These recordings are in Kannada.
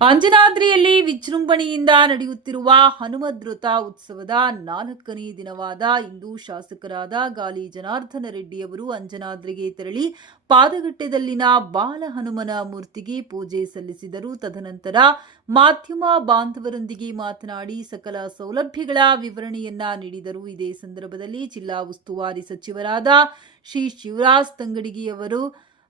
ಅಂಜನಾದ್ರಿಯಲ್ಲಿ ವಿಜೃಂಭಣೆಯಿಂದ ನಡೆಯುತ್ತಿರುವ ಹನುಮದ್ರುತ ಉತ್ಸವದ ನಾಲ್ಕನೇ ದಿನವಾದ ಇಂದು ಶಾಸಕರಾದ ಗಾಲಿ ಜನಾರ್ದನ ರೆಡ್ಡಿಯವರು ಅಂಜನಾದ್ರಿಗೆ ತೆರಳಿ ಪಾದಗಟ್ಟೆದಲ್ಲಿನ ಬಾಲ ಹನುಮನ ಮೂರ್ತಿಗೆ ಪೂಜೆ ಸಲ್ಲಿಸಿದರು. ತದನಂತರ ಮಾಧ್ಯಮ ಬಾಂಧವರೊಂದಿಗೆ ಮಾತನಾಡಿ ಸಕಲ ಸೌಲಭ್ಯಗಳ ವಿವರಣೆಯನ್ನ ನೀಡಿದರು. ಇದೇ ಸಂದರ್ಭದಲ್ಲಿ ಜಿಲ್ಲಾ ಉಸ್ತುವಾರಿ ಸಚಿವರಾದ ಶ್ರೀ ಶಿವರಾಜ್ ತಂಗಡಿಗಿಯವರು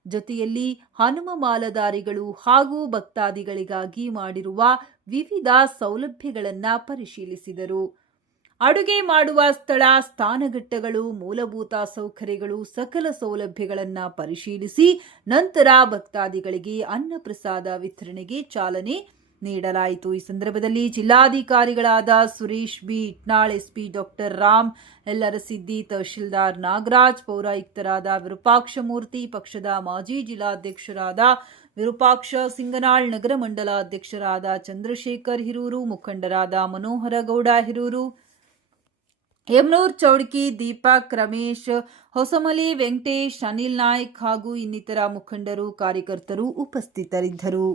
ಜೊತೆಯಲ್ಲಿ ಹನುಮ ಮಾಲಧಾರಿಗಳು ಹಾಗೂ ಭಕ್ತಾದಿಗಳಿಗಾಗಿ ಮಾಡಿರುವ ವಿವಿಧ ಸೌಲಭ್ಯಗಳನ್ನು ಪರಿಶೀಲಿಸಿದರು. ಅಡುಗೆ ಮಾಡುವ ಸ್ಥಳ, ಸ್ಥಾನಘಟ್ಟಗಳು, ಮೂಲಭೂತ ಸೌಕರ್ಯಗಳು ಸಕಲ ಸೌಲಭ್ಯಗಳನ್ನು ಪರಿಶೀಲಿಸಿ ನಂತರ ಭಕ್ತಾದಿಗಳಿಗೆ ಅನ್ನಪ್ರಸಾದ ವಿತರಣೆಗೆ ಚಾಲನೆ ನೀಡಲಾಯಿತು. ಈ ಸಂದರ್ಭದಲ್ಲಿ ಜಿಲ್ಲಾಧಿಕಾರಿಗಳಾದ Suresh B, Itnal SP doctor Ram, ಎಲ್ಲರ ಸಿದ್ದಿ ತಹಶೀಲ್ದಾರ್ ನಾಗರಾಜ್, ಪೌರಾಯುಕ್ತರಾದ ವಿರೂಪಾಕ್ಷಮೂರ್ತಿ ಪಕ್ಷದ ಮಾಜಿ ಜಿಲ್ಲಾಧ್ಯಕ್ಷರಾದ ವಿರೂಪಾಕ್ಷ ಸಿಂಗನಾಳ್, ನಗರ ಮಂಡಲ ಅಧ್ಯಕ್ಷರಾದ ಚಂದ್ರಶೇಖರ್ ಹಿರೂರು, ಮುಖಂಡರಾದ ಮನೋಹರ ಗೌಡ ಹಿರೂರು ಯಮನೂರ್ ಚೌಡ್ಕಿ, ದೀಪಕ್ ರಮೇಶ್, ಹೊಸಮಲಿ ವೆಂಕಟೇಶ್, ಅನಿಲ್ ನಾಯ್ಕ್ ಹಾಗೂ ಇನ್ನಿತರ ಮುಖಂಡರು, ಕಾರ್ಯಕರ್ತರು ಉಪಸ್ಥಿತರಿದ್ದರು.